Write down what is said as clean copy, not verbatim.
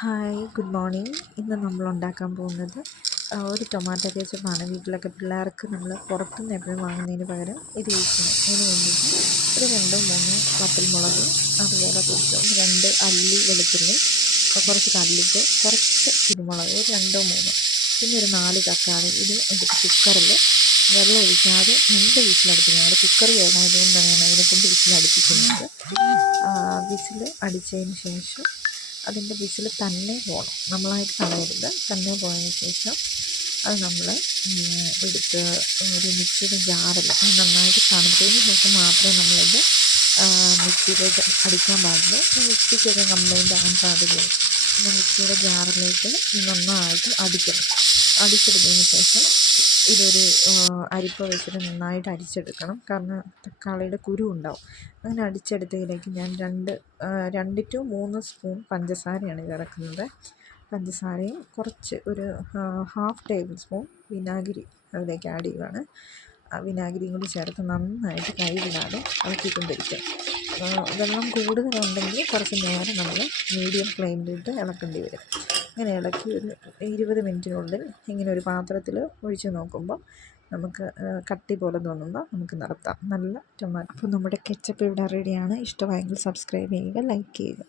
Hi, good morning. ഇന്ന് നമ്മൾ ഉണ്ടാക്കാൻ പോകുന്നത് ഒരു ടൊമാറ്റോ കെച്ചപ്പാണ്. വീട്ടിലൊക്കെ പിള്ളേർക്ക് നമ്മൾ പുറത്തുനിന്ന് എപ്പോഴും വാങ്ങുന്നതിന് പകരം ഇത് യൂസ് ചെയ്യും. അതിന് വേണ്ടിയിട്ട് ഒരു 2-3 വറ്റൽമുളക്, അതുപോലെ കുറച്ച് 2 അല്ലി വെളുത്തുള്ളി, കുറച്ച് കല്ലിട്ട്, കുറച്ച് കുരുമുളക്, 2-3, പിന്നെ ഒരു 4 തക്കാളി. ഇത് എടുത്ത് കുക്കറിൽ വെള്ളം ഒഴിക്കാതെ 2 വിസിലടുപ്പിക്കണം. അവിടെ കുക്കർ വേണമായതുകൊണ്ടാണ് ഞാൻ അതിനെക്കൊണ്ട് വിസിലടുപ്പിക്കുന്നത്. വിസിൽ അടിച്ചതിന് ശേഷം അതിൻ്റെ വിസിൽ തന്നെ പോകണം, നമ്മളായിട്ട് കളയരുത്. തന്നെ പോയതിന് ശേഷം അത് നമ്മൾ എടുത്ത് ഒരു മിക്സിയുടെ ജാറിൽ അത് നന്നായിട്ട് തണുത്തതിന് ശേഷം മാത്രമേ നമ്മളിത് മിക്സിയിലേക്ക് അടിക്കാൻ പാടുള്ളൂ. മിക്സിക്കൊക്കെ കംപ്ലൈൻ്റ് ആകാൻ സാധ്യതയുണ്ട്. പിന്നെ മിക്സിയുടെ ജാറിലേക്ക് നന്നായിട്ട് അടിക്കണം. അടിച്ചെടുത്തതിന് ശേഷം ഇതൊരു അരിപ്പ വെച്ചിട്ട് നന്നായിട്ട് അരിച്ചെടുക്കണം. കാരണം തക്കാളിയുടെ കുരു ഉണ്ടാവും. അങ്ങനെ അടിച്ചെടുത്തതിലേക്ക് ഞാൻ 2-3 സ്പൂൺ പഞ്ചസാരയാണ് ചേർക്കുന്നത്. പഞ്ചസാരയും കുറച്ച് ഒരു 1/2 ടേബിൾ സ്പൂൺ വിനാഗിരി അതിലേക്ക് ആഡ് ചെയ്യുകയാണ്. വിനാഗിരിയും കൂടി ചേർത്ത് നന്നായിട്ട് കൈവിടാതെ ഇളക്കിക്കൊണ്ടിരിക്കുക. വെള്ളം കൂടുതലുണ്ടെങ്കിൽ കുറച്ച് നേരം നമ്മൾ മീഡിയം ഫ്ലെയിമിലിട്ട് ഇളക്കേണ്ടി വരും. ഇങ്ങനെ ഇളക്കി ഒരു 20 മിനിറ്റിനുള്ളിൽ ഇങ്ങനെ ഒരു പാത്രത്തിൽ ഒഴിച്ച് നോക്കുമ്പോൾ നമുക്ക് കട്ടി പോലെ തോന്നുമ്പോൾ നമുക്ക് നിർത്താം. നല്ല ടൊമാറ്റോ. അപ്പോൾ നമ്മുടെ കെച്ചപ്പ് ഇവിടെ റെഡിയാണ്. ഇഷ്ടമായെങ്കിൽ സബ്സ്ക്രൈബ് ചെയ്യുക, ലൈക്ക് ചെയ്യുക.